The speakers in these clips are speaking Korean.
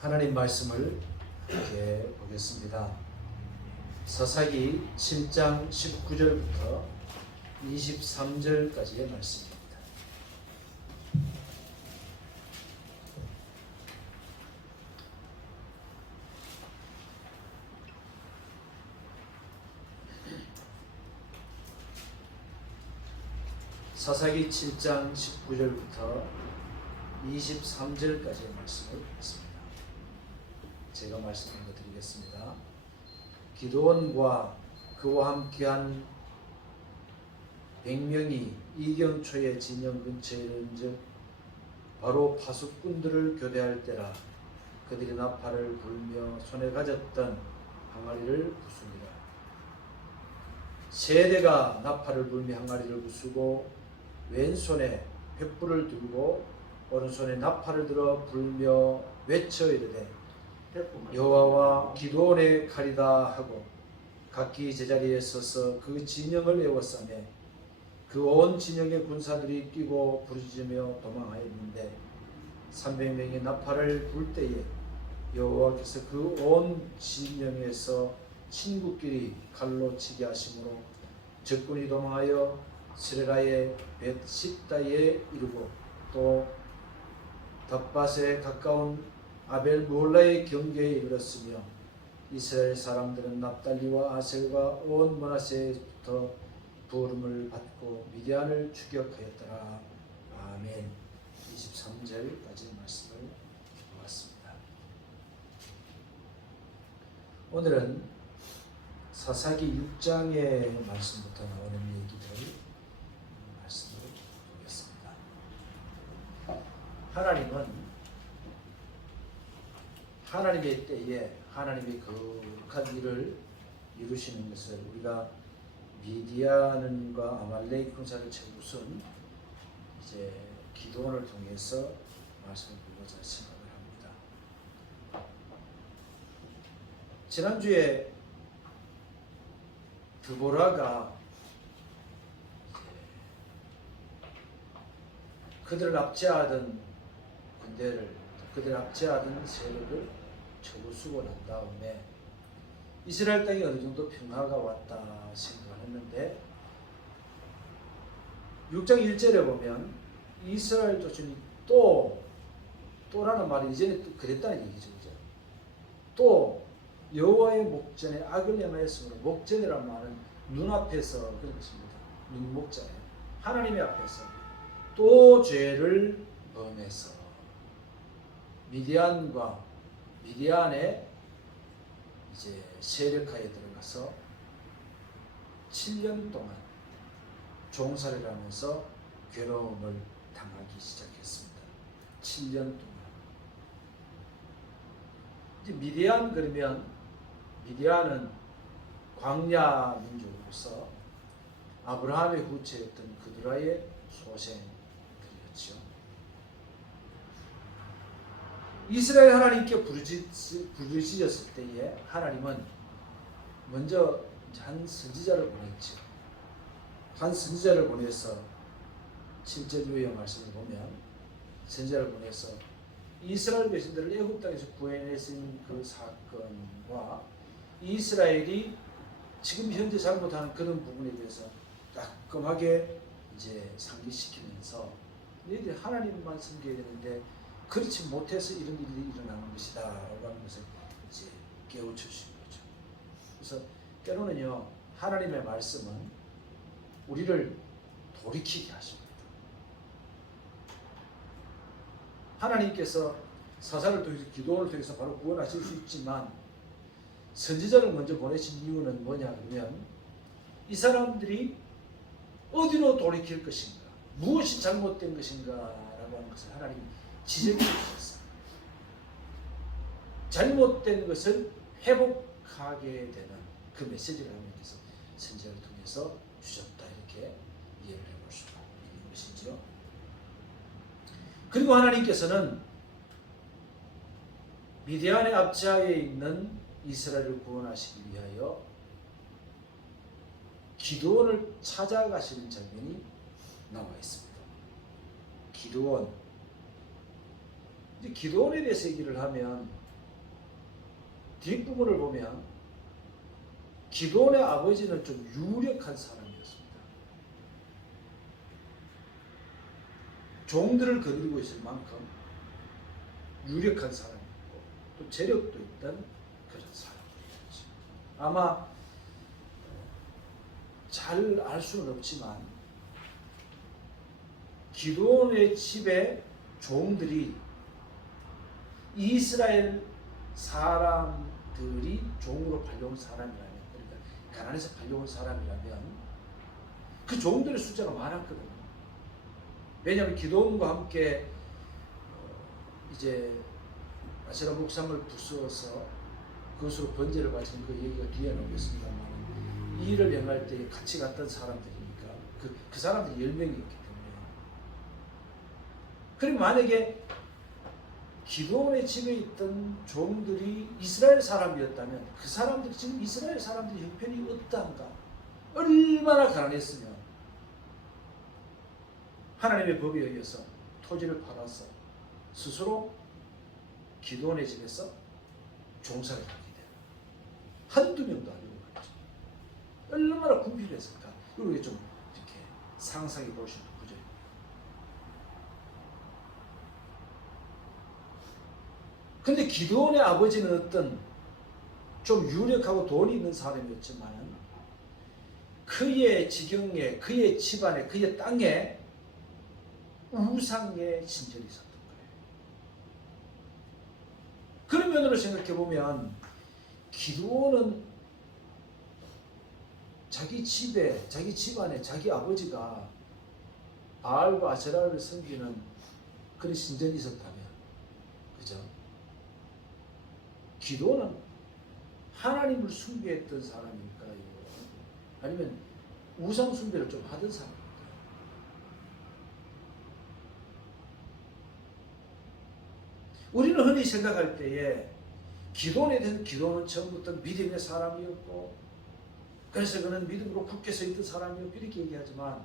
하나님 말씀을 함께 보겠습니다. 사사기 7장 19절부터 23절까지의 말씀입니다. 사사기 7장 19절부터 23절까지의 말씀을 보겠습니다. 제가 말씀 읽어드리겠습니다. 기드온과 그와 함께한 100명이 이경초의 진영 근처에 이른즉 바로 파수꾼들을 교대할 때라. 그들이 나팔을 불며 손에 가졌던 항아리를 부수니라. 세대가 나팔을 불며 항아리를 부수고 왼손에 횃불을 들고 오른손에 나팔을 들어 불며 외쳐 이르되 여호와와 기드온의 칼이다 하고 각기 제자리에 서서 그 진영을 에워싸매 그 온 진영의 군사들이 뛰고 부르짖으며 도망하였는데 300명이 나팔을 불 때에 여호와께서 그 온 진영에서 친구끼리 칼로 치게 하심으로 적군이 도망하여 스레라의 벳십다에 이르고 또 닷밭에 가까운 아벨몰라의 경계에 이르렀으며 이스라엘 사람들은 납달리와 아셀과 온 므낫세에부터 부름을 받고 미디안을 추격하였더라. 아멘. 23절까지 말씀을 보았습니다. 오늘은 사사기 6장의 말씀부터 나오는 얘기들 말씀을 보겠습니다. 하나님은 하나님의 때에 하나님이 거룩한 일을 이루시는 것을 우리가 미디안과 아말렉 군사를 채우선 이제 기도원을 통해서 말씀을 보고자 생각을 합니다. 지난주에 드보라가 그들을 압제하던 군대를 그들을 압제하던 세력을 쳐부수고 난 다음에 이스라엘 땅에 어느 정도 평화가 왔다 생각했는데 6장 1절에 보면 이스라엘 조선이 또라는 말이 이전에 또 그랬다는 얘기죠. 또 여호와의 목전에 악을 행하였으므로 목전이란 말은 눈앞에서 그런 것입니다. 눈목자예요. 하나님의 앞에서 또 죄를 범해서 미디안의 이제 세력하에 들어가서 7년 동안 종살이를 하면서 괴로움을 당하기 시작했습니다. 7년 동안. 이제 미디안 그러면 미디안은 광야 민족으로서 아브라함의 후체였던 그들의 소생들이었죠. 이스라엘 하나님께 부르짖었을 때에 하나님은 먼저 한 선지자를 보냈죠. 한 선지자를 보내서 7절 이후의 말씀을 보면 선지자를 보내서 이스라엘 백성들을 애굽 땅에서 구해내신 그 사건과 이스라엘이 지금 현재 잘못하는 그런 부분에 대해서 따끔하게 이제 상기시키면서 너희들이 하나님만 섬겨야 되는데 그렇지 못해서 이런 일이 일어나는 것이다 라고 하는 것을 이제 깨우쳐 주신 거죠. 그래서 때로는요 하나님의 말씀은 우리를 돌이키게 하십니다. 하나님께서 사사를 통해서 기도를 통해서 바로 구원하실 수 있지만 선지자를 먼저 보내신 이유는 뭐냐 그러면 이 사람들이 어디로 돌이킬 것인가 무엇이 잘못된 것인가 라고 하는 것을 하나님이 지적해 주셨어요. 잘못된 것을 회복하게 되는 그 메시지를 하나님께서 선지자를 통해서 주셨다 이렇게 이해를 해볼 수가 있는 것이죠. 그리고 하나님께서는 미디안의 압제하에 있는 이스라엘을 구원하시기 위하여 기드온을 찾아가시는 장면이 나와 있습니다. 기드온. 기드온에 대해서 얘기를 하면 뒷부분을 보면 기드온의 아버지는 좀 유력한 사람이었습니다. 종들을 거느리고 있을 만큼 유력한 사람이었고 또 재력도 있던 그런 사람이었습니다. 아마 잘 알 수는 없지만 기드온의 집의 종들이 이스라엘 사람들이 종으로 팔려온 사람이라면, 그러니까 가나안에서 팔려온 사람이라면 그 종들의 숫자가 많았거든요. 왜냐하면 기드온과 함께 이제 아세라 목상을 부수어서 그것으로 번제를 바치는 그 얘기가 뒤에 나오겠습니다만 이 일을 행할 때 같이 갔던 사람들이니까 그 사람들이 10명이었기 때문에, 그럼 만약에 기드온의 집에 있던 종들이 이스라엘 사람이었다면 그 사람들이 지금 이스라엘 사람들이 형편이 어떠한가, 얼마나 가난했으면 하나님의 법에 의해서 토지를 팔아서 스스로 기드온의 집에서 종사를 하게 돼요. 한두 명도 아니고 그렇죠. 얼마나 궁핍했을까. 이렇게 좀 이렇게 상상해 보시는 거죠. 근데 기드온의 아버지는 어떤 좀 유력하고 돈이 있는 사람이었지만 그의 지경에, 그의 집안에, 그의 땅에 우상의 신전이 있었던 거예요. 그런 면으로 생각해 보면 기드온은 자기 집에, 자기 집안에 자기 아버지가 바알과 아세라를 섬기는 그런 신전이 있었다면, 그죠? 기드온은 하나님을 숭배했던 사람일까요? 아니면 우상 숭배를 좀 하던 사람일까요? 우리는 흔히 생각할 때에 기드온에 대해서 기드온은 처음부터 믿음의 사람이었고 그래서 그는 믿음으로 굳게 서 있던 사람이었고 이렇게 얘기하지만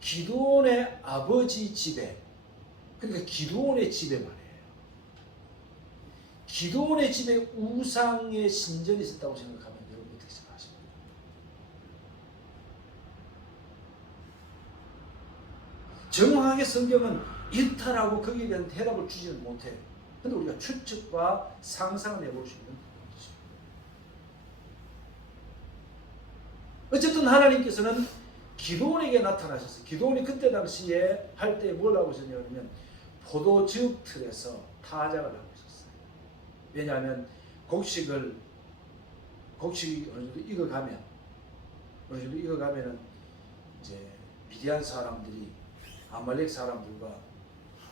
기드온의 아버지 집에, 그러니까 기드온의 집에 말이에요. 기드온의 집에 우상의 신전이 있었다고 생각하면 여러분 어떻게 생각하십니까? 정확하게 성경은 일탈하고 거기에 대한 대답을 주지는 못해요. 그런데 우리가 추측과 상상을 해볼 수 있는 부분이죠. 어쨌든 하나님께서는 기드온에게 나타나셨어요. 기드온이 그때 당시에 할 때 뭘 하고 있었냐면 포도즙 틀에서 타작을 하고 있었어요. 왜냐하면 곡식이 어느 정도 익어가면은 이제 미디안 사람들이 아말렉 사람들과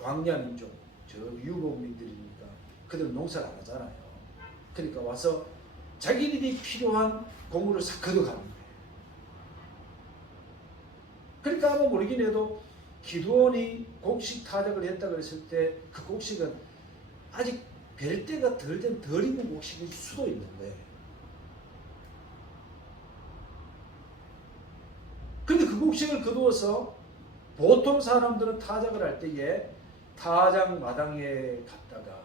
광야 민족, 저 유목민들이니까 그들은 농사를 안 하잖아요. 그러니까 와서 자기들이 필요한 곡물을 싹 걷어가는 거예요. 그러니까 아마 모르긴 해도 기드온이 곡식 타작을 했다 그랬을 때 그 곡식은 아직 벨 때가 덜 익은 곡식일 수도 있는 거예요. 근데 그 곡식을 거두어서 보통 사람들은 타작을 할 때에 타작 마당에 갔다가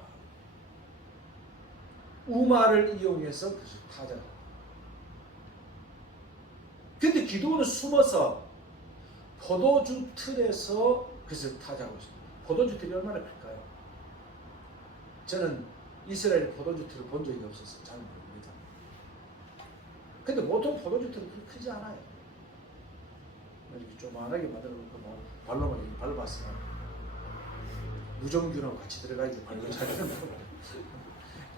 우마를 이용해서 그것을 타작을 합니다. 근데 기드온은 숨어서 포도주 틀에서 그것을 타작하고 있습니다. 포도주 틀이 얼마나 클까요? 저는 이스라엘 포도주 틀을 본 적이 없어서 잘 모릅니다. 근데 보통 포도주 틀은 그렇게 크지 않아요. 이렇게 조그만하게 만들어놓고 발로만 이렇게 밟았으면 무정균하고 같이 들어가 이제 발로 잘 된다고.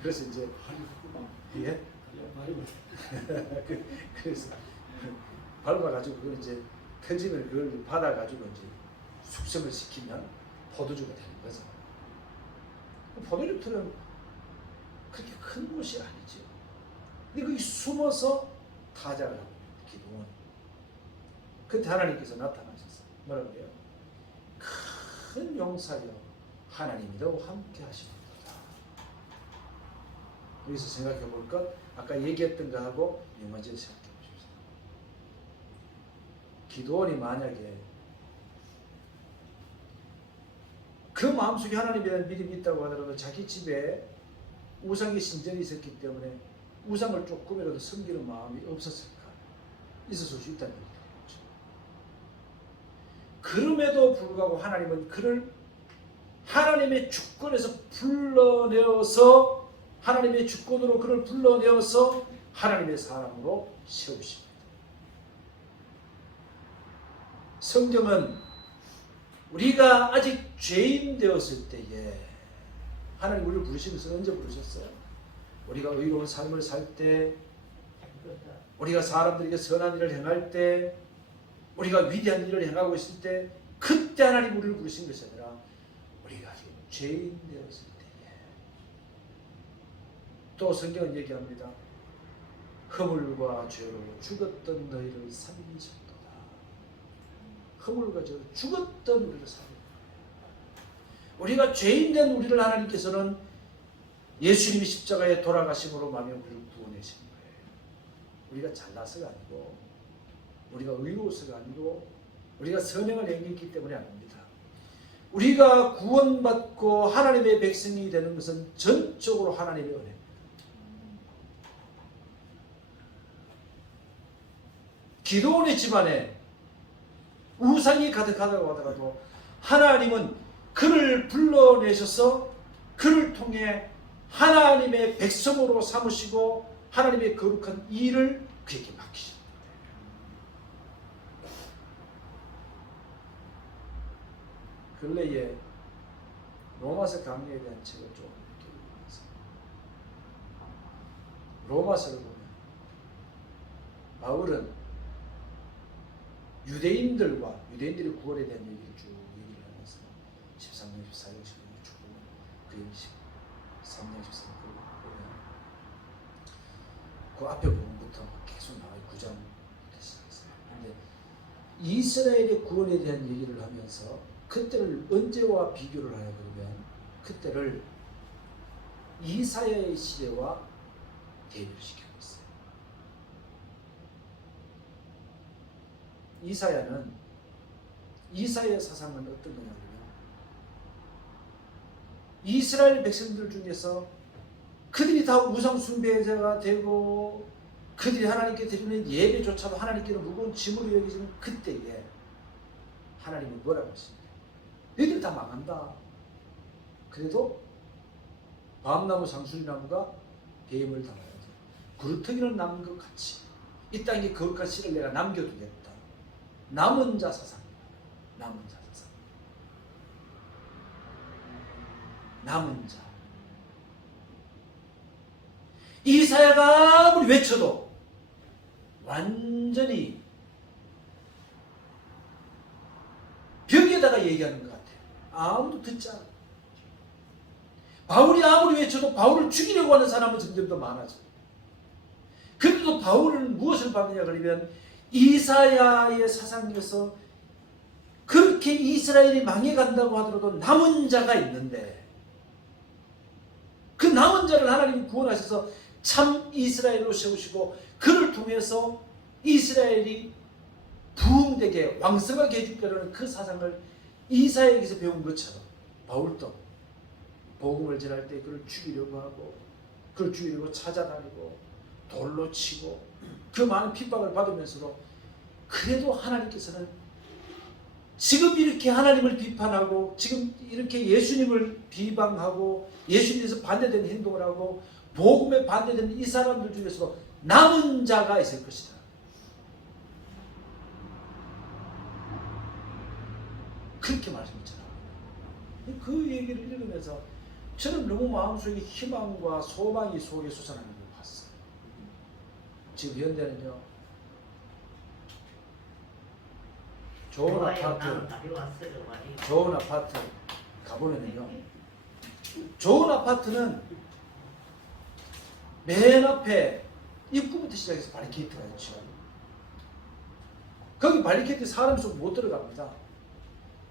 그래서 이제 예? 그래서 밟아가지고 그걸 이제 터지면 그걸 받아가지고 이제 숙성을 시키면 포도주가 되는 거죠. 포도주 틀은 그렇게 큰 곳이 아니죠. 근데 거기 숨어서 타작을 하고 있는 기도원. 그때 하나님께서 나타나셨어요. 뭐라고 해요? 큰 용사여 하나님이 너와 함께 하시는도다. 여기서 생각해 볼 것, 아까 얘기했던 거하고 이마지에 생각해 보십시오. 기드온이 만약에 그 마음속에 하나님에 대한 믿음이 있다고 하더라도 자기 집에 우상의 신전이 있었기 때문에 우상을 조금이라도 섬기는 마음이 없었을까? 있었을 수 있다는 얘기죠. 그럼에도 불구하고 하나님은 그를 하나님의 주권에서 불러내어서 하나님의 주권으로 그를 불러내어서 하나님의 사람으로 세우십니다. 성경은 우리가 아직 죄인 되었을 때에 하나님 우리를 부르시면서 언제 부르셨어요? 우리가 의로운 삶을 살 때, 우리가 사람들에게 선한 일을 행할 때, 우리가 위대한 일을 행하고 있을 때, 그때 하나님 우리를 부르신 것이 아니라 우리가 아직 죄인 되었을 때에. 또 성경은 얘기합니다. 허물과 죄로 죽었던 너희를 살리셨도다. 허물과 죄로 죽었던 우리를 살리셨도다. 우리가 죄인된 우리를 하나님께서는 예수님이 십자가에 돌아가심으로 말미암아 우리를 구원하신 거예요. 우리가 잘나서가 아니고 우리가 의로워서가 아니고 우리가 선행을 행했기 때문에 아닙니다. 우리가 구원받고 하나님의 백성이 되는 것은 전적으로 하나님의 은혜입니다. 기도원의 집안에 우상이 가득하다고 하더라도 하나님은 그를 불러내셔서 그를 통해 하나님의 백성으로 삼으시고 하나님의 거룩한 일을 그에게 맡기십니다. 근래에 로마서 강의에 대한 책을 좀 읽어보면서 로마서를 보면 바울은 유대인들의 구원에 대한 얘기를 쭉 얘기를 하면서 13년, 14년, 15년 쭉 그 13년, 14년 보면 그 앞에 부분부터 계속 나와요. 9장 이렇게 시작했어요. 그런데 이스라엘의 구원에 대한 얘기를 하면서 그때를 언제와 비교를 하냐 그러면 그때를 이사야의 시대와 대비를 시키고 있어요. 이사야의 사상은 어떤 거냐면 이스라엘 백성들 중에서 그들이 다 우상 숭배자가 되고 그들이 하나님께 드리는 예배조차도 하나님께는 무거운 짐으로 여기지는 그때에 하나님은 뭐라고 했습니까? 너희들 다 망한다. 그래도 밤나무 상수리나무가 뱀을 당하여 구루터기를 남은 것 같이 이 땅에 거룩한 씨를 내가 남겨두겠다. 남은 자 사상입니다. 남은 자 사상. 남은 자. 이사야가 아무리 외쳐도 완전히 벽에다가 얘기하는 것 같아요. 아무도 듣지 않아요. 바울이 아무리 외쳐도 바울을 죽이려고 하는 사람은 점점 더 많아져요. 그래도 바울은 무엇을 받느냐 그러면 이사야의 사상에서 그렇게 이스라엘이 망해간다고 하더라도 남은 자가 있는데 그 남은 자를 하나님이 구원하셔서 참 이스라엘로 세우시고 그를 통해서 이스라엘이 부흥되게 왕성하게 해주려는 그 사상을 이사야에게서 배운 것처럼 바울도 복음을 전할 때 그를 죽이려고 하고 그를 죽이려고 찾아다니고 돌로 치고 그 많은 핍박을 받으면서도 그래도 하나님께서는 지금 이렇게 하나님을 비판하고 지금 이렇게 예수님을 비방하고 예수님에서 반대되는 행동을 하고 복음에 반대되는 이 사람들 중에서도 남은 자가 있을 것이다. 그렇게 말씀했잖아요. 그 얘기를 읽으면서 저는 너무 마음속에 희망과 소망이 속에 솟아나는 걸 봤어요. 지금 현대는요. 좋은 아파트 가보면요. 좋은 아파트는 맨 앞에 입구부터 시작해서 바리케이트가 있죠. 거기 바리케이트 사람 속 못 들어갑니다.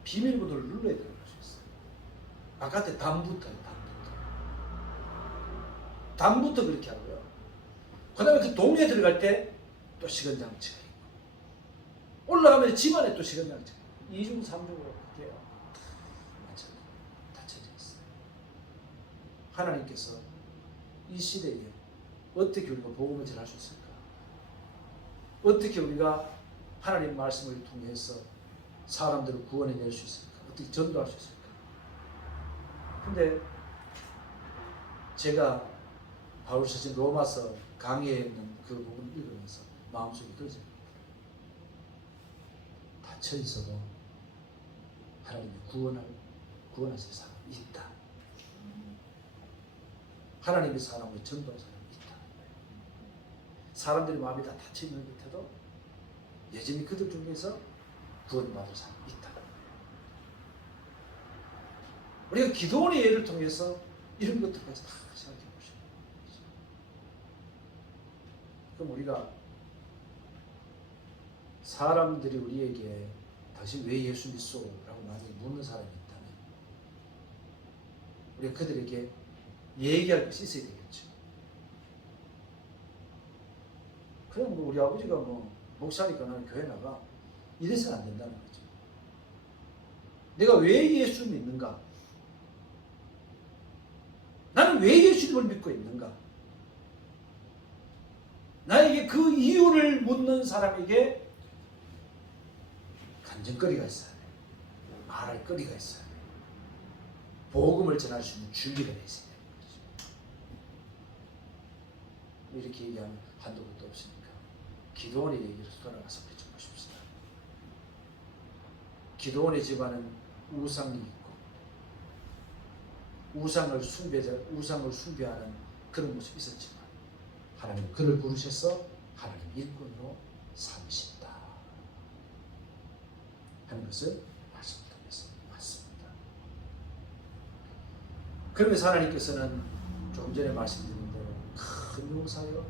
비밀번호를 눌러야 들어갈 수 있어요. 바깥에 담부터요. 담부터 그렇게 하고요. 그 다음에 그 동네에 들어갈 때 또 시건장치가 있고 올라가면 집안에 또 시건장치가 있고 2중 3중으로 그렇게 닫혀져 있어요. 하나님께서 이 시대에 어떻게 우리가 복음을 전할 수 있을까? 어떻게 우리가 하나님 말씀을 통해서 사람들을 구원해낼 수 있을까? 어떻게 전도할 수 있을까? 근데 제가 바울 서신 로마서 강의에 있는 그 부분을 읽으면서 마음속에 그러죠. 닫혀 있어도 하나님이 구원하실 사람이 있다. 하나님의 사람을 전도할 사람이 있다. 사람들의 마음이 다 닫혀 있는 듯해도 여전히 그들 중에서 구원받을 사람이 있다. 우리가 기도원의 예를 통해서 이런 것들까지 다 생각해 보시죠. 그럼 우리가 사람들이 우리에게 당신 왜 예수 믿소? 라고 나중에 묻는 사람이 있다면 우리가 그들에게 얘기할 것이 있어야 되겠죠. 그럼 우리 아버지가 목사니까 나는 교회 나가 이래서는 안 된다는 거죠. 내가 왜 예수 믿는가? 나는 왜 예수님을 믿고 있는가? 나에게 그 이유를 묻는 사람에게 간증거리가 있어야 돼. 말할 거리가 있어야 돼. 복음을 전할 수 있는 준비가 돼 있어야 되는 거죠. 이렇게 얘기하면 한도 끝도 없으니까 기도원의 얘기로 돌아가서 펼쳐보십시다. 기도원의 집안은 우상이 있고 우상을 숭배하는 그런 모습이 있었지만 하나님 그를 부르셔서 하나님 일꾼으로 삼으신다 하는 것을 말씀드리면서 맞습니다. 그러면서 하나님께서는 조금 전에 말씀드린 대로 큰 용사여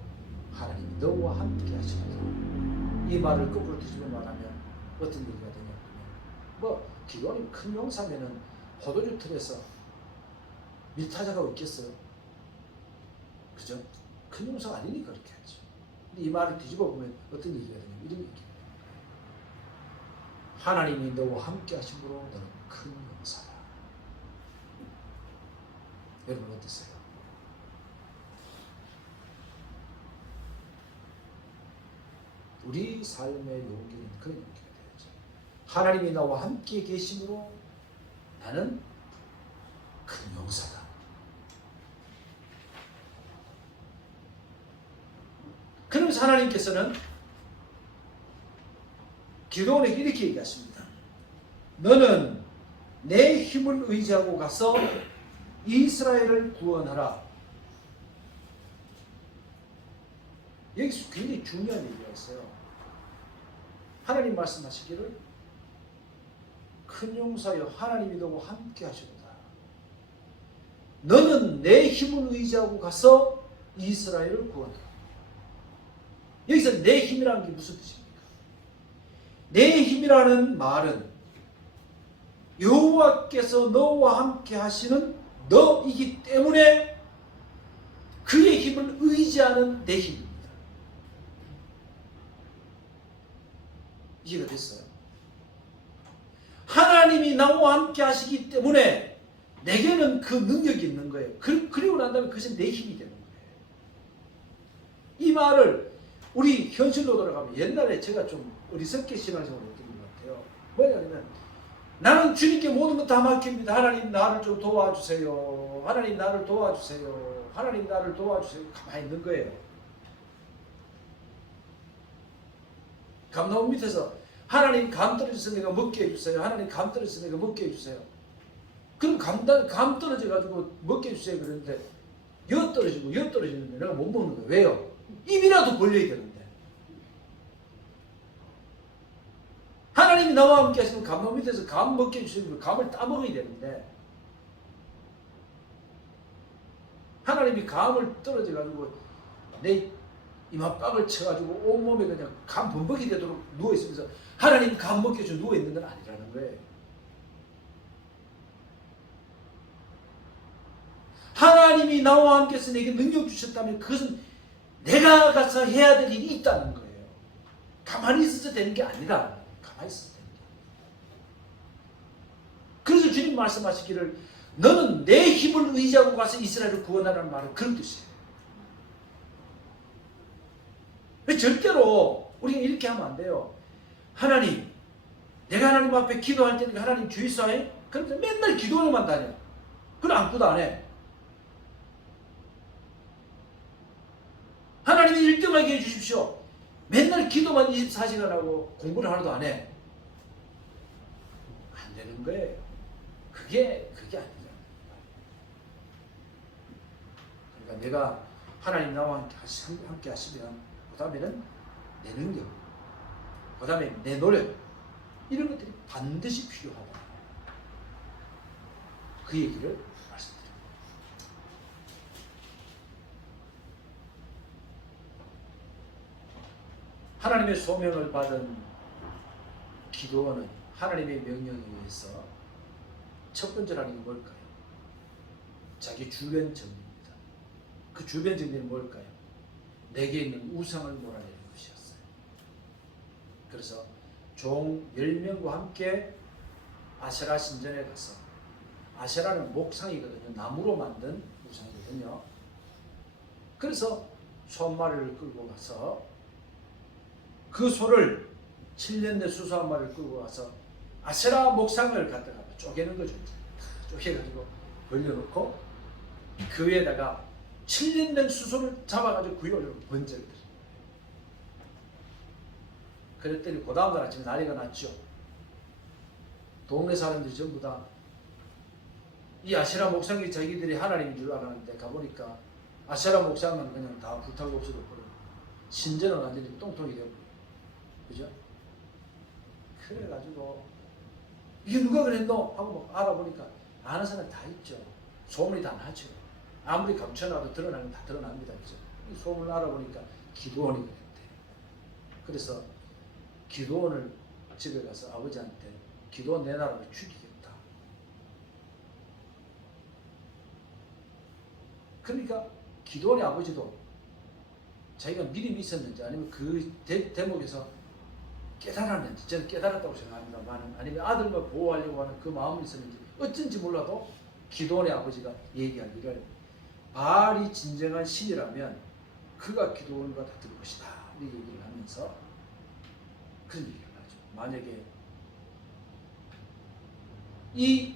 하나님이 너와 함께 하시거든. 이 말을 거꾸로 뒤집어 말하면 어떤 얘기가 되냐면 기도원이 큰 용사면은 포도주 틀에서 밀타자가 없겠어요. 그죠? 큰 용사가 아니니까 그렇게 하죠. 근데 이 말을 뒤집어 보면 어떤 얘기가 되냐면 이런 얘기예요. 하나님이 너와 함께 하심으로 너는 큰 용사다. 여러분 어땠어요? 우리 삶의 용기는 그런 용기가 되어야죠. 하나님이 나와 함께 계심으로 나는 큰 용사다. 그러면서 하나님께서는 기도원에게 이렇게 얘기하십니다. 너는 내 힘을 의지하고 가서 이스라엘을 구원하라. 여기서 굉장히 중요한 얘기가 있어요. 하나님 말씀하시기를 큰 용사여 하나님이 너와 함께 하시도다. 너는 내 힘을 의지하고 가서 이스라엘을 구원하라. 여기서 내 힘이라는 게 무슨 뜻입니까? 내 힘이라는 말은 여호와께서 너와 함께 하시는 너이기 때문에 그의 힘을 의지하는 내 힘입니다. 이해가 됐어요? 하나님이 나와 함께 하시기 때문에 내게는 그 능력이 있는 거예요. 그리고 난 다음에 그것이 내 힘이 되는 거예요. 이 말을 우리 현실로 돌아가면 옛날에 제가 좀 어리석게 신앙생활을 했던 것 같아요. 뭐냐면 나는 주님께 모든 것 다 맡깁니다. 하나님 나를 좀 도와주세요. 하나님 나를 도와주세요. 하나님 나를 도와주세요. 가만히 있는 거예요. 감 나온 밑에서 하나님 감 떨어져서 내가 먹게 해주세요. 하나님 감 떨어져서 내가 먹게 해주세요. 그럼 감 떨어져가지고 먹게 해주세요. 그러는데 여 떨어지는데 내가 못 먹는 거예요. 왜요? 입이라도 벌려야 되는데. 하나님이 나와 함께 하시면 감 밑에서 감 먹게 해주시면 감을 따먹어야 되는데 하나님이 감을 떨어져가지고 내 이마박을 쳐가지고 온몸에 그냥 감 범벅이 되도록 누워있으면서 하나님 감 먹게 해주고 누워있는 건 아니라는 거예요. 하나님이 나와 함께 해서 내게 능력 주셨다면 그것은 내가 가서 해야 될 일이 있다는 거예요. 가만히 있어도 되는 게 아니라 가만히 있어도 되는 게 아니라. 그래서 주님 말씀하시기를 너는 내 힘을 의지하고 가서 이스라엘을 구원하라는 말은 그런 뜻이에요. 절대로 우리가 이렇게 하면 안 돼요. 하나님, 내가 하나님 앞에 기도할 테니까 하나님 주의사에 그런데 맨날 기도로만 다녀. 그걸 안고도 안 해. 하나님이 1등하게 해주십시오. 맨날 기도만 24시간 하고 공부를 하나도 안 해. 안 되는 거예요. 그게 아니죠. 그러니까 내가 하나님 나와 함께 하시면 그 다음에는 내 능력, 그 다음에 내 노력 이런 것들이 반드시 필요하다. 그 얘기를 말씀드립니다. 하나님의 소명을 받은 기도원은 하나님의 명령에 의해서 첫 번째로 하는 게 뭘까요? 자기 주변 정리입니다. 그 주변 정리는 뭘까요? 내게 있는 우상을 몰아내는 것이었어요. 그래서 종 10명과 함께 아세라 신전에 가서, 아세라는 목상이거든요. 나무로 만든 우상이거든요. 그래서 소 한 마리를 끌고 가서 그 소를 7년 내 수소 한 마리를 끌고 가서 아세라 목상을 갖다가 쪼개는 거죠. 쪼개가지고 벌려놓고 그 위에다가 7년 된 수소를 잡아가지고 그 위에 올려놓고 번쩍을 드립니다. 그랬더니 그 다음날 아침에 난리가 났죠. 동네 사람들이 전부 다 이 아세라 목상이 자기들이 하나님인 줄 알았는데 가보니까 아세라 목상은 그냥 다 불타고 없어졌고 신전은 완전히 똥통이 되고, 그죠? 그래가지고 이게 누가 그랬노? 하고 막 알아보니까 아는 사람 다 있죠. 소문이 다 나죠. 아무리 감춰놔도 드러나는 다 드러납니다. 그죠? 이 소문을 알아보니까 기도원이 그랬대. 그래서 기도원을 집에 가서 아버지한테 기도원 내놔라고 죽이겠다. 그러니까 기도원의 아버지도 자기가 믿음이 있었는지 아니면 그 대목에서 깨달았는지, 저는 깨달았다고 생각합니다만, 아니면 아들만 보호하려고 하는 그 마음이 있었는지 어쩐지 몰라도 기도원의 아버지가 얘기하기를 바알이 진정한 신이라면 그가 기도원과 다툴 것이다 이 얘기를 하면서 그런 얘기를 하죠. 만약에 이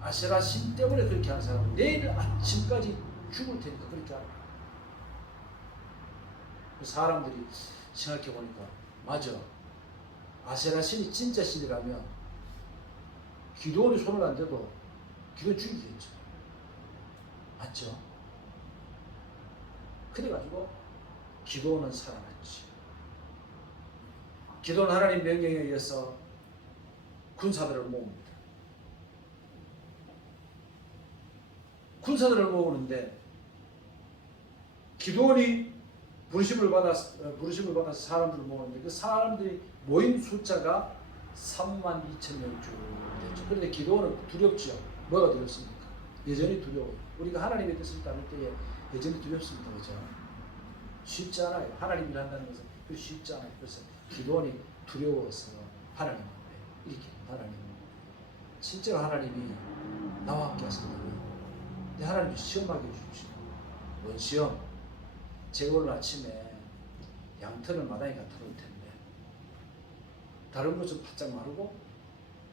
아세라 신 때문에 그렇게 한 사람은 내일 아침까지 죽을 테니까 그렇게 하라. 사람들이 생각해 보니까 맞아. 아세라 신이 진짜 신이라면 기도원이 손을 안 대도 기도원 죽이겠죠. 맞죠? 그래가지고 기도원은 살아났지. 기도원 하나님 명령에 의해서 군사들을 모읍니다. 군사들을 모으는데 기도원이 부르심을 받아서 사람들을 모으는데 그 사람들이 모인 숫자가 32,000명 쭉 됐죠. 그런데 기도원은 두렵죠. 뭐가 두렵습니까? 여전히 두려워요. 우리가 하나님의 뜻을 따를 때에 여전히 두렵습니다. 그죠? 쉽지 않아요. 하나님이 한다는 것은 쉽지 않아요. 그래서 기도원이 두려워서 하나님 앞에 이렇게 하나님, 실제로 하나님이 나와 함께 하신다면 하나님이 시험하게 해주십시오. 뭔 시험? 제가 오늘 아침에 양털을 마당에 갖다 놓을 텐데 다른 것은 바짝 마르고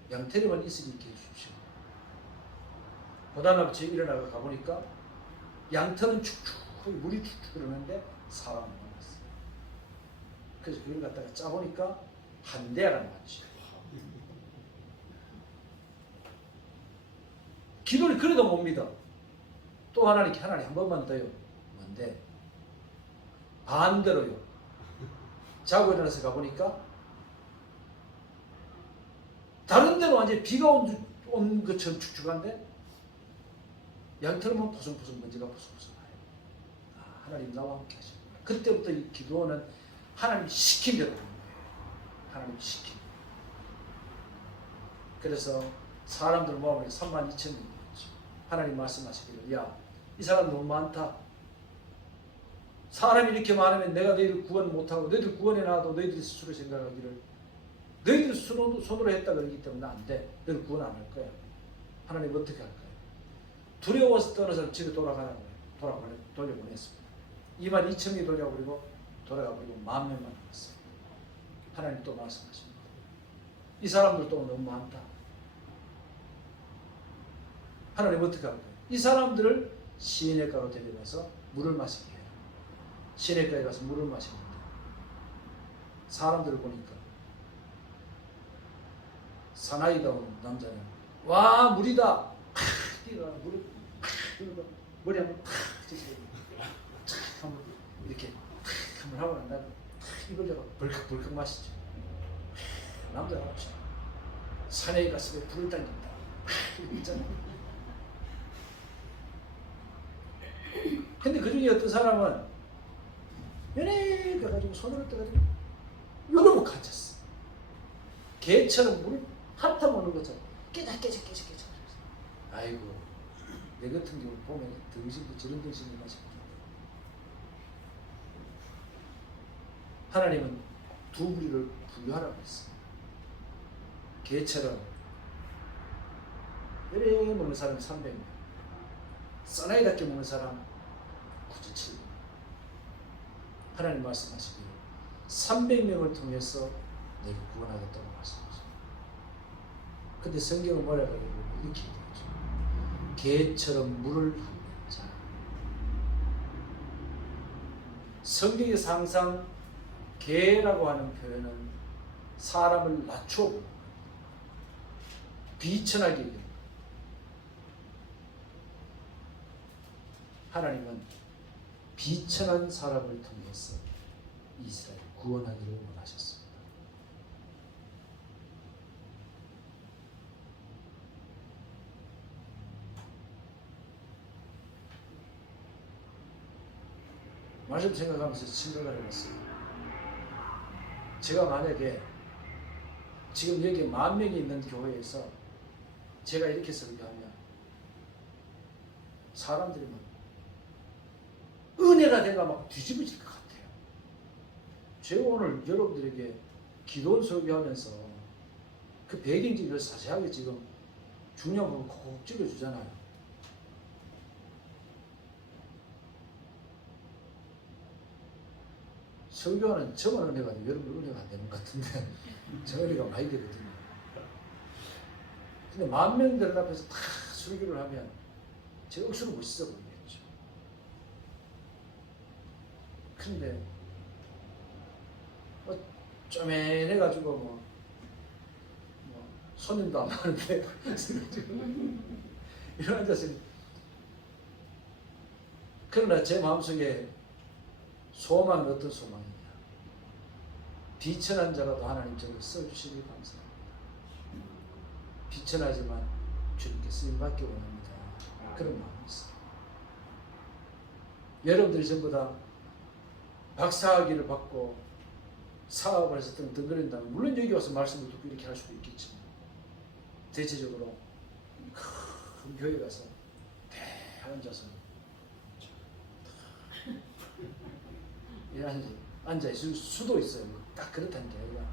양털에만 있을 수 있게 해주십시오. 보다는 아침에 일어나서 가보니까 양털은 축축 물이 축축 흐르는데 사람은 많았어요. 그래서 그걸 갖다가 짜보니까 한 대야랑 맞지. 기도를 그래도 못 믿어. 또 하나님 한 번만 더요. 뭔데? 반대로요. 자고 일어나서 가보니까 다른 데는 완전히 비가 온 것처럼 축축한데 양털만 포송포송 먼지가 포송포송해요. 하나님 나와 함께 하십니다. 그때부터 이 기도는 하나님 시킨 대로 하는 거예요. 하나님 시킨. 그래서 사람들 모으면 32,000명이었죠. 하나님 말씀하시기를 야 이 사람 너무 많다. 사람이 이렇게 많으면 내가 너희들 구원 못하고 너희들 구원해 놔도 너희들이 스스로 생각하기를 너희들 손으로 했다 그러기 때문에 안 돼. 너희들 구원 안 할 거야. 하나님 어떻게 할까요? 두려워서 떠나서 집에 돌아가라고 해요. 돌려보냈습니다. 22,000명이 돌려버리고 돌아가 버리고 10,000명만 남았어요. 하나님 또 말씀하십니다. 이 사람들 또 너무 많다. 하나님 어떻게 할까요? 이 사람들을 시내가로 데려가서 물을 마시게 해요. 시내가에 가서 물을 마시는데 사람들을 보니까 사나이다운 남자는 와 물이다. 뛰어가 물을 머리 한번 팍 한번 이렇게 한번 하고 난 다음에 이걸 제가 벌컥벌컥 마시죠. 남자가 없죠. 사내에 가서 왜 불을 당긴다. 있잖아요. 근데 그 중에 어떤 사람은 연애 가가지고 손으로 떠가지고 요러고 갇혔어. 개처럼 물을 핥아 먹는 것처럼 깨져. 아이고 내 같은 경우 보면 등신도 저런 등신이 마십니다. 하나님은 두 부류를 분류하라고 했어요. 개처럼 연애 먹는 사람 300명, 사나이답게 먹는 사람 97명. 하나님 말씀하시기를 300명을 통해서 내가 구원하겠다고 말씀하십니다. 근데 성경은 뭐라고 하냐면 이렇게 얘기하죠. 개처럼 물을 붓는 자. 성경에서 항상 개라고 하는 표현은 사람을 낮추어 보는 거예요. 비천하게 얘기합니다. 하나님은 비천한 사람을 통해서 이스라엘을 구원하기를 원하셨습니다. 말씀 생각하면서 생각을 해봤어요. 제가 만약에 지금 여기 10,000명이 있는 교회에서 제가 이렇게 설교하면 사람들이 막 은혜가 된가 막 뒤집어질 것 같아요. 제가 오늘 여러분들에게 기도원 설교하면서 그 배경지를 자세하게 지금 중요한 부분 콕 찍어주잖아요. 설교하는 저만 은혜가 아니고 여러분 은혜가 안 되는 것 같은데 저 은혜가 많이 되거든요. 근데 10,000명들 앞에서 다 설교를 하면 제가 억수로 멋있어 보이겠죠. 근데 뭐 쪼맨해가지고 뭐 손님도 안 많은데 이런 앉아서 그러나 제 마음속에 소망은 어떤 소망이냐. 비천한 자라도 하나님 저를 써주시길 감사합니다. 비천하지만 주님께 쓰임받기 원합니다. 그런 마음이 있어요. 여러분들이 전부 다 박사학위를 받고 사업을 해서 덩덩거린다면 물론 여기 와서 말씀을 듣고 이렇게 할 수도 있겠지만 대체적으로 큰 교회 가서 대 앉아서 이렇게 앉아 있을 수도 있어요. 딱 그렇다는 게 아니라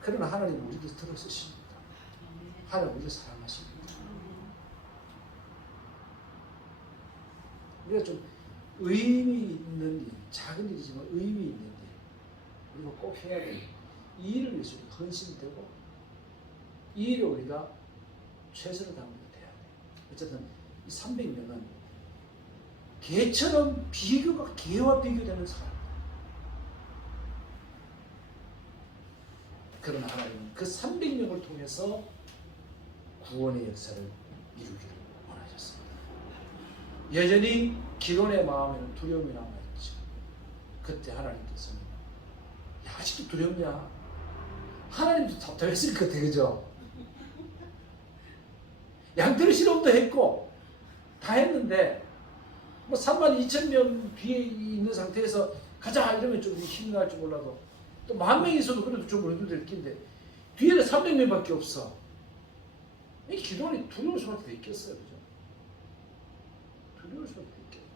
그러나 하나님은 우리를 들어 쓰십니다. 하나님 우리를 사랑하십니다. 우리가 좀 의미 있는 일, 작은 일이지만 의미 있는 일, 우리가 꼭 해야 돼요. 이 일을 위해서 우리가 헌신이 되고 이 일에 우리가 최선을 다하면 돼야 돼요. 어쨌든 이 300명은 개처럼 개와 비교되는 사람. 그러나 하나님은 그 300명을 통해서 구원의 역사를 이루기를 원하셨습니다. 여전히 기도의 마음에는 두려움이 남아있죠. 그때 하나님께서는 야, 아직도 두렵냐? 하나님도 답답했을 것 같아, 그죠? 양떼를 실험도 했고 다 했는데 뭐 32,000명 뒤에 있는 상태에서 가자 이러면 좀 힘이 날 줄 몰라도 또 10,000명이 있어도 그래도 좀 어려도 될 텐데 뒤에는 300명밖에 없어. 이 기도원이 두려울 수밖에 있겠어요, 그죠? 두려울 수밖에 있겠어요.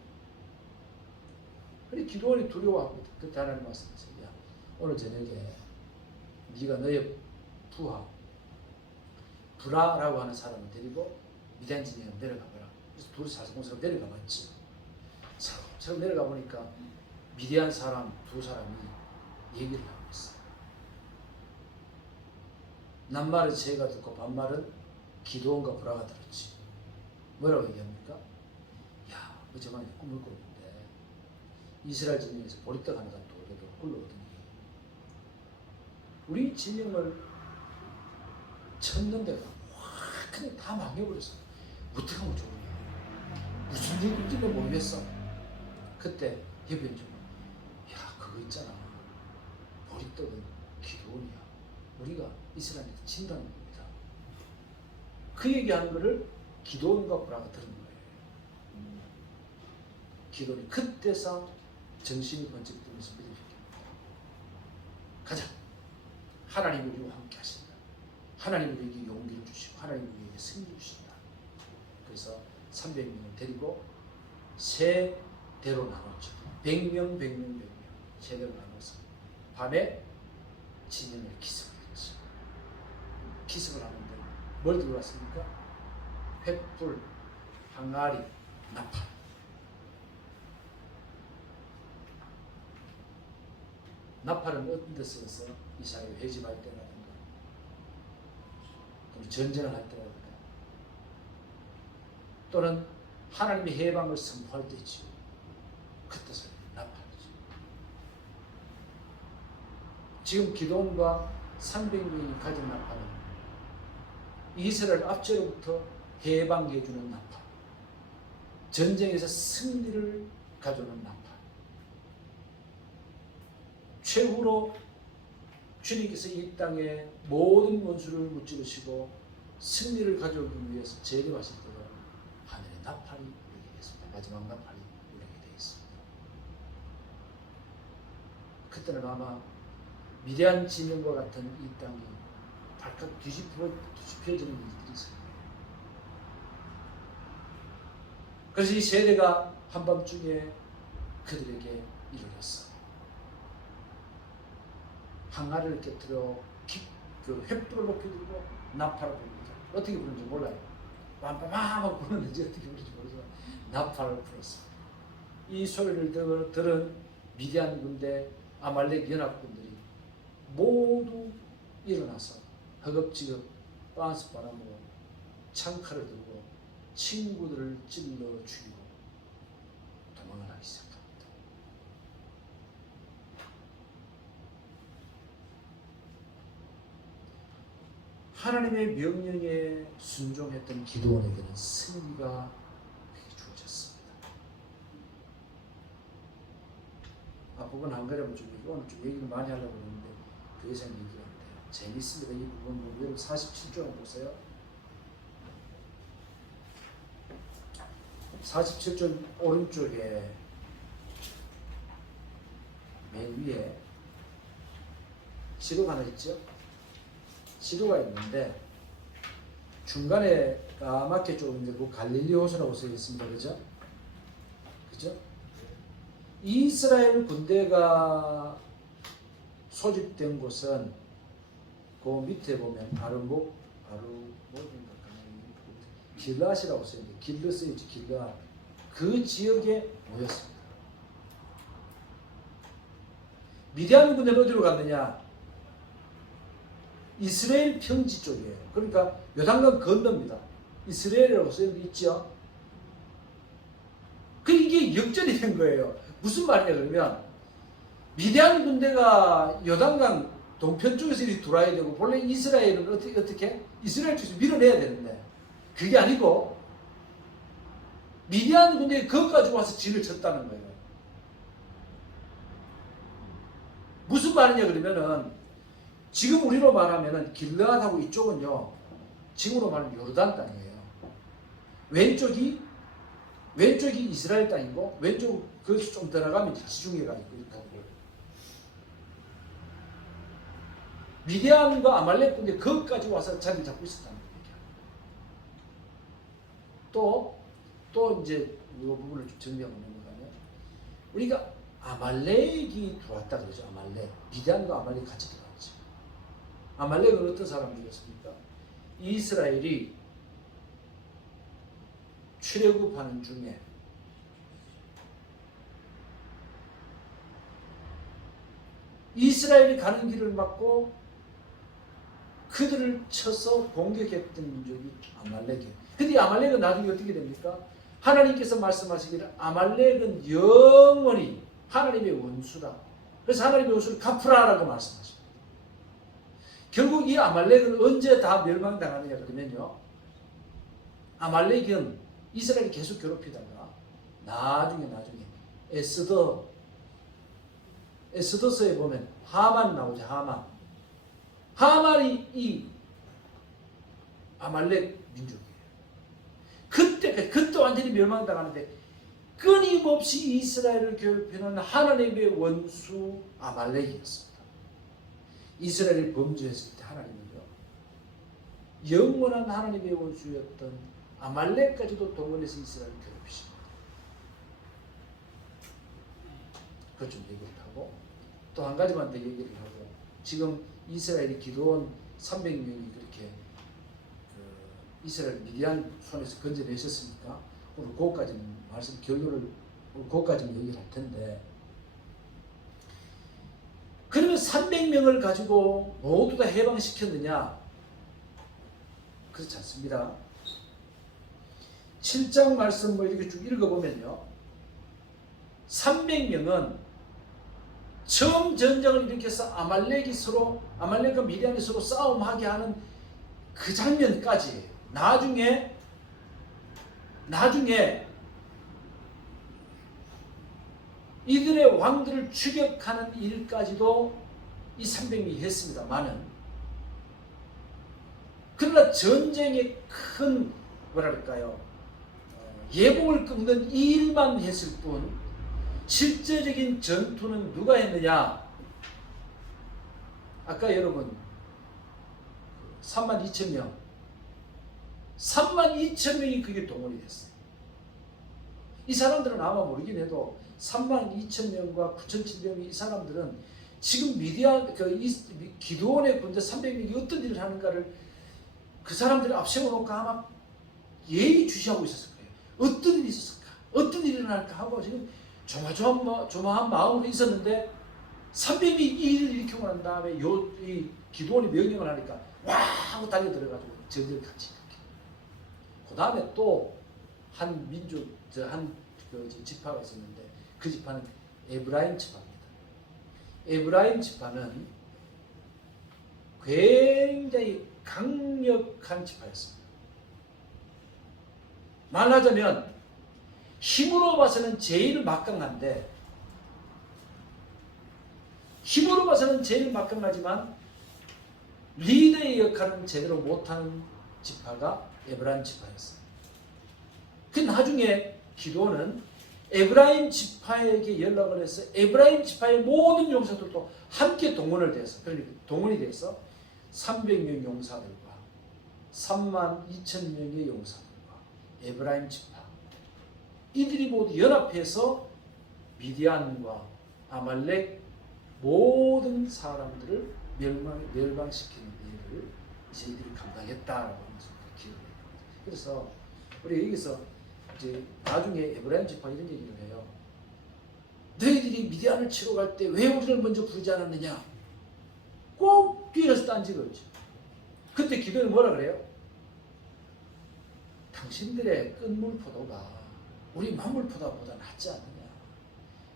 그래 기도원이 두려워하고 그때 하나님 말씀하세요. 야, 오늘 저녁에 네가 너의 부하 브라라고 하는 사람을 데리고 미디안 진영에 내려가거라. 그래서 둘이 사성공사로 내려가 봤지. 차로 내려가 보니까 미디안 사람 두 사람이 얘기를 하고 있어. 낱말은 새가 듣고 반말은 기도원과 브라가 들었지. 뭐라고 얘기합니까? 야, 어제만 꿈을 꿨는데 이스라엘 진영에서 보리떡 하나가 돌게도 굴러오더니 우리 진영을 쳤는 데가 확 그냥 다 망해버렸어. 어떻게 하면 좋으냐. 무슨 일인지도 모르겠어. 그때 옆에 좀, 야, 그거 있잖아. 보리떡은 기도원이야. 우리가 이스라엘한테 진다는 겁니다. 그 얘기하는 거를 기도원과 브라가 들은 거예요. 기도원이 그때서 정신이 번쩍 들면서 믿으셨습니다. 가자. 하나님이 우리와 함께 하신다. 하나님이 우리에게 용기를 주시고 하나님이 우리에게 승리 주신다. 그래서 300명을 데리고 세 대로 나눴죠. 100명, 100명, 100명 세 대로 나눠서 밤에 진영을 기습을 했죠. 기습을 하는데 뭘 들고 왔습니까? 횃불, 항아리, 나팔. 나팔은 어떤 데 쓰여서 이스라엘 회집할 때라든가 또는 전쟁을 할 때라든가 또는 하나님의 해방을 선포할 때 있죠. 그때 써요. 나팔이죠. 지금 기도원과 300명이 가진 나팔은 이스라엘 앞제로부터 해방해주는 나팔, 전쟁에서 승리를 가져오는 나팔, 최후로 주님께서 이 땅에 모든 원수를 무찌르시고 승리를 가져오기 위해서 재림하실 때도 하늘의 나팔이 울리게 됐습니다. 마지막 나팔이 울리게 되어 있습니다. 그때는 아마 미디안 진영과 같은 이 땅이 발칵 뒤집혀지는 일들이 있을 거예요. 그래서 이 세대가 한밤중에 그들에게 이르렀어. 항아리를 깨뜨려 그 횃불을 높이 들고 나팔을 부릅니다. 어떻게 부르는지 몰라요. 빰빰빰 부르는지 어떻게 부르는지 모르지만 나팔을 불었습니다. 이 소리를 들은 미디안 군대 아말렉 연합군들이 모두 일어나서 허겁지겁 빤스 바람으로 창칼을 들고 친구들을 찔러 죽이고 도망을 하기 시작합니다. 하나님의 명령에 순종했던 기도원에게는 승리가 주어졌습니다. 앞부분 한 가지 오늘 좀 얘기를 많이 하려고 했는데 더 이상 얘기가 안 돼요. 재밌습니다. 이 부분 여러분 47조 보세요. 47조 오른쪽에 맨 위에 시도가 하나 있죠. 시도가 있는데 중간에 까맣게 조금 이제 그 갈릴리 호수라고 써 있습니다. 그죠? 그죠? 이스라엘 군대가 소집된 곳은 그 밑에 보면 길앗이라고 써 있는데 길르 쓰이지 길앗 그 지역에 모였습니다. 미디안 군대는 어디로 갔느냐? 이스라엘 평지 쪽이에요. 그러니까 요단강 건너입니다. 이스라엘이라고 써있는 게 있죠. 그 이게 역전이 된 거예요. 무슨 말이냐 그러면 미디안 군대가 요단강 동편 쪽에서 이렇게 들어와야 되고 본래 이스라엘은 어떻게 이스라엘 쪽에서 밀어내야 되는데 그게 아니고 미디안 군대가 거기까지 와서 진을 쳤다는 거예요. 무슨 말이냐 그러면은 지금 우리로 말하면은 길르앗하고 이쪽은요 지금으로 말하면 요르단 땅이에요. 왼쪽이 이스라엘 땅이고 왼쪽 거기서 좀 들어가면 이제 지중해가 있고 이렇게 하고 미디안과 아말렉 군대 거기까지 와서 자리 잡고 있었다는 얘기야. 또 이제 이 부분을 좀 정리하고 넘어가면 우리가 아말렉이 들어왔다 그러죠. 아말렉 미디안과 아말렉 같이 들어왔죠. 아말렉은 어떤 사람들이었습니까? 이스라엘이 출애굽하는 중에 이스라엘이 가는 길을 막고 그들을 쳐서 공격했던 민족이 아말렉이에요. 근데 아말렉은 나중에 어떻게 됩니까? 하나님께서 말씀하시기를 아말렉은 영원히 하나님의 원수다. 그래서 하나님의 원수를 갚으라라고 말씀하십니다. 결국 이 아말렉은 언제 다 멸망당하느냐 그러면요, 아말렉은 이스라엘이 계속 괴롭히다가 나중에 에스더서에 보면 하만 나오죠. 하만이 이 아말렉 민족이에요. 그때 완전히 멸망당하는데 끊임없이 이스라엘을 괴롭히는 하나님의 원수 아말렉이었습니다. 이스라엘이 범죄했을 때 하나님은요, 영원한 하나님의 원수였던 아말렉까지도 동원해서 이스라엘을 괴롭히십니다. 그것 좀 얘기를 하고 또 한 가지만 더 얘기를 하고, 지금 이스라엘이 기도원 300명이 그렇게 이스라엘 미디안 손에서 건져내셨으니까 오늘 그것까지는 그것까지는 얘기를 할 텐데, 그러면 300명을 가지고 모두 다 해방시켰느냐? 그렇지 않습니다. 7장 말씀 이렇게 쭉 읽어보면요, 300명은 처음 전쟁을 일으켜서 아말렉과 미디안이 서로 싸움하게 하는 그 장면까지, 나중에 이들의 왕들을 추격하는 일까지도 이 300명이 했습니다만은, 그러나 전쟁의 큰 예복을 끊는 이 일만 했을 뿐 실제적인 전투는 누가 했느냐? 아까 여러분 32,000명 32,000명이 그게 동원이 됐어요. 이 사람들은 아마 모르긴 해도 32,000명과 9,700명, 이 사람들은 지금 기드온의 군대 300명이 어떤 일을 하는가를 그 사람들이 앞세워놓고 아마 예의주시하고 있었을 거예요. 어떤 일이 있었을까? 어떤 일이 일어날까 하고 지금 조마조마한 마음으로 있었는데, 300명이 이 일을 일으키고 난 다음에 이 기드온이 명령을 하니까 와 하고 달려들어가지고 전쟁을 같이 일으켜. 그 다음에 또 한 지파가 있었는데, 그 지파는 에브라임 지파입니다. 에브라임 지파는 굉장히 강력한 지파였습니다. 말하자면 힘으로 봐서는 제일 막강한데, 막강하지만 리더의 역할은 제대로 못하는 지파가 에브라임 지파였어요. 그 나중에 기도는 에브라임 지파에게 연락을 해서 에브라임 지파의 모든 용사들도 함께 동원이 돼서 300명 용사들과 32,000명의 용사들과 에브라임 지파, 이들이 모두 연합해서 미디안과 아말렉 모든 사람들을 멸망시키는 일을 이제 이들이 감당했다라고 하면서 기록을 해요. 그래서 우리 여기서 이제 나중에 에브라임 지파 이런 얘기를 해요. 너희들이 미디안을 치러 갈 때 왜 우리를 먼저 부르지 않았느냐? 꼭 뒤에서 딴지 걸죠. 그때 기도는 뭐라 그래요? 당신들의 끈물포도가 우리 만물포도보다 낫지 않느냐?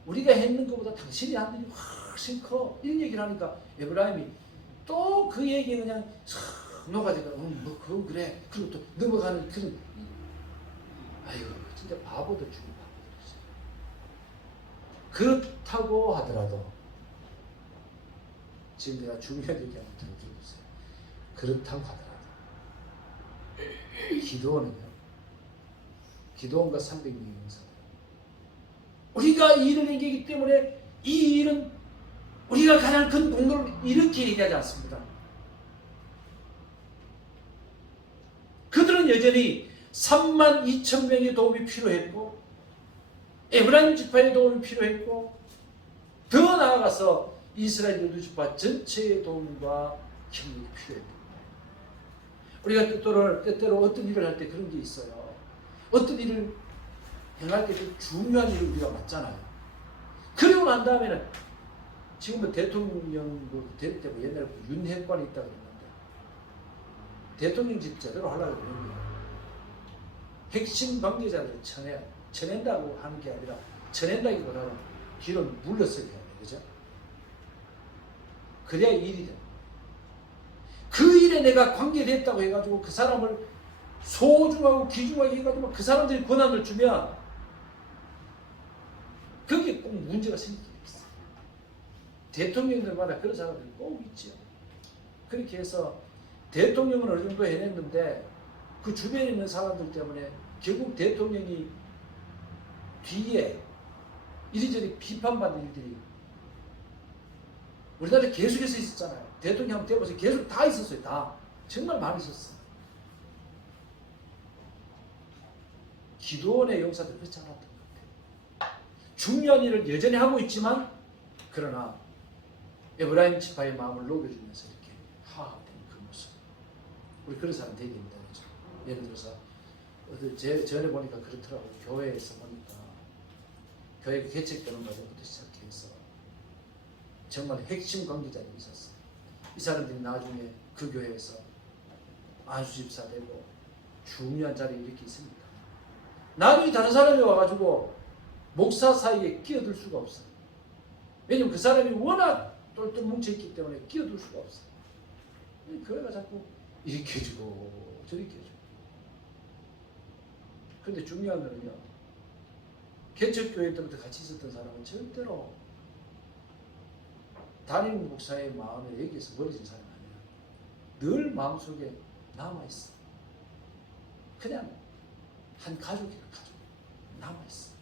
우리가 했는 것보다 당신이 한 일이 훨씬 커. 이런 얘기를 하니까 에브라임이 또 그 얘기에 그냥 싹 녹아들어. 그건 그래. 그리고 또 넘어가는 그런, 아유, 진짜 바보들 중에 바보들이지. 그렇다고 하더라도, 지금 내가 중요한 얘기 한번 들어주세요. 그렇다고 하더라도 기도원과 300명의 용사들, 우리가 이 일을 얘기하기 때문에 이 일은 우리가 가장 큰 공로를 이렇게 얘기하지 않습니다. 그들은 여전히 32,000명의 도움이 필요했고, 에브라임 지파의 도움이 필요했고, 더 나아가서 이스라엘 유다 지파 전체의 도움과 협력이 필요했습니다. 우리가 때때로 어떤 일을 할 때 그런 게 있어요. 어떤 일을 행할 때 좀 중요한 일을 우리가 맡잖아요. 그리고 난 다음에는 지금 뭐 대통령 될 때 뭐 옛날에 윤핵관이 있다 그러는데 대통령 집 제대로 하려고 그러는 핵심 관계자들을 쳐낸다고 하는 게 아니라 쳐낸다기보다는 뒤로 물러서게 해야 돼. 그죠? 그래야 일이 돼. 그 일에 내가 관계됐다고 해가지고 그 사람을 소중하고 귀중하게 해가지고 그 사람들이 권한을 주면 거기에 꼭 문제가 생기게 있어. 대통령들마다 그런 사람들이 꼭 있죠. 그렇게 해서 대통령은 어느 정도 해냈는데 그 주변에 있는 사람들 때문에 결국 대통령이 뒤에 이리저리 비판받는 일들이 우리나라에 계속해서 있었잖아요. 대통령 한번 돼보세요. 계속 다 있었어요. 다. 정말 많이 있었어요. 기도원의 용사들 그렇지 않았던 것 같아요. 중요한 일을 여전히 하고 있지만 그러나 에브라임 지파의 마음을 녹여주면서 이렇게 화합된 그 모습. 우리 그런 사람 되게 힘들죠. 예를 들어서 전에 보니까 그렇더라고요. 교회에서 보니까 교회가 개척되는 과정부터 시작해서 정말 핵심 관계자들이 있었어요. 이 사람들이 나중에 그 교회에서 안수집사 되고 중요한 자리에 이렇게 있습니다. 나중에 다른 사람이 와가지고 목사 사이에 끼어들 수가 없어요. 왜냐면 그 사람이 워낙 똘똘 뭉쳐있기 때문에 끼어들 수가 없어요. 교회가 자꾸 이렇게 해주고 저렇게 해주고. 근데 중요한 거는요. 개척교회 때부터 같이 있었던 사람은 절대로 담임 목사의 마음에 여기에서 멀어진 사람이 아니에요. 늘 마음속에 남아있어. 그냥 한 가족이에요. 가족. 남아있어.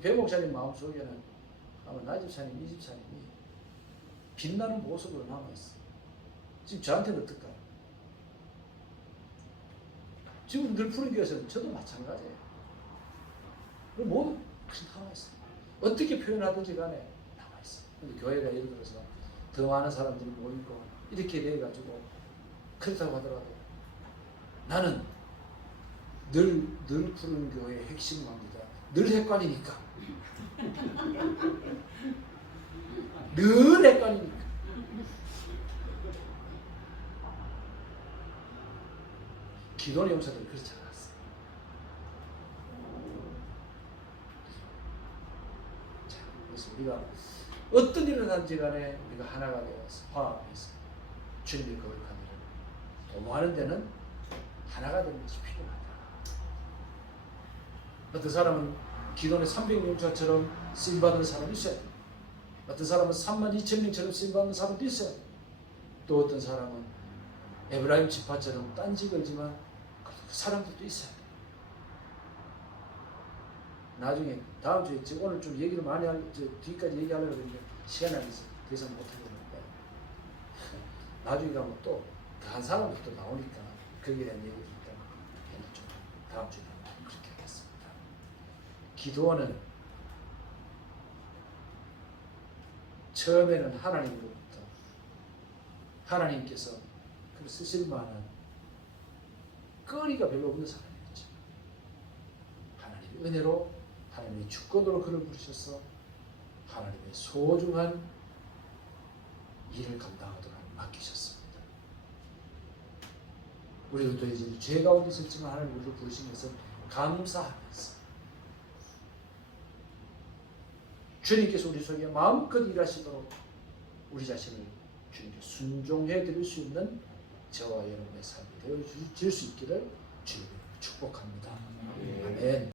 배 목사님 마음속에는 아마 나 집사님, 이 집사님이 빛나는 모습으로 남아있어. 지금 저한테는 어떨까요? 지금 늘 푸른 교회에서는 저도 마찬가지예요. 모두 그렇게 남아있어요. 어떻게 표현하든지 간에 남아있어요. 근데 교회가 예를 들어서 더 많은 사람들이 모이고 이렇게 돼가지고 그렇다고 하더라도 나는 늘 푸른 교회의 핵심 관계자, 늘 핵관이니까. 늘 핵관이니까. 기도의 용사들은 그렇지 않았어요. 자, 그래서 우리가 어떤 일을 하든지 간에 우리가 하나가 되어서 화합해서 주님의 거룩한 일을 도모하는 데는 하나가 되는 것이 필요하다. 어떤 사람은 기도의 300명처럼 쓰임받는 사람이 있어요. 어떤 사람은 32,000명처럼 쓰임받는 사람도 있어요. 또 어떤 사람은 에브라임 지파처럼 딴지 걸지만 그 사람들도 있어요. 나중에 다음 주에 오늘 좀 얘기를 많이 뒤까지 얘기하려고 했는데 시간이 안 있어요. 더 이상 못하겠는데 나중에 가면 또 한 사람도 또 나오니까 거기에 대한 얘기를 일단 좀 다음 주에 그렇게 하겠습니다. 기도는 처음에는 하나님으로부터 하나님께서 그를 쓰실 만한 거리가 별로 없는 사람이었죠. 하나님의 은혜로 하나님의 주권으로 그를 부르셔서 하나님의 소중한 일을 감당하도록 맡기셨습니다. 우리도 이제 죄 가운데 있었지만 하나님 우리를 부르신 것은 감사하면서 주님께서 우리 속에 마음껏 일하시도록 우리 자신을 주님께 순종해 드릴 수 있는 저와 여러분의 삶이 되어질 수 있기를 주님으로 축복합니다. 아멘.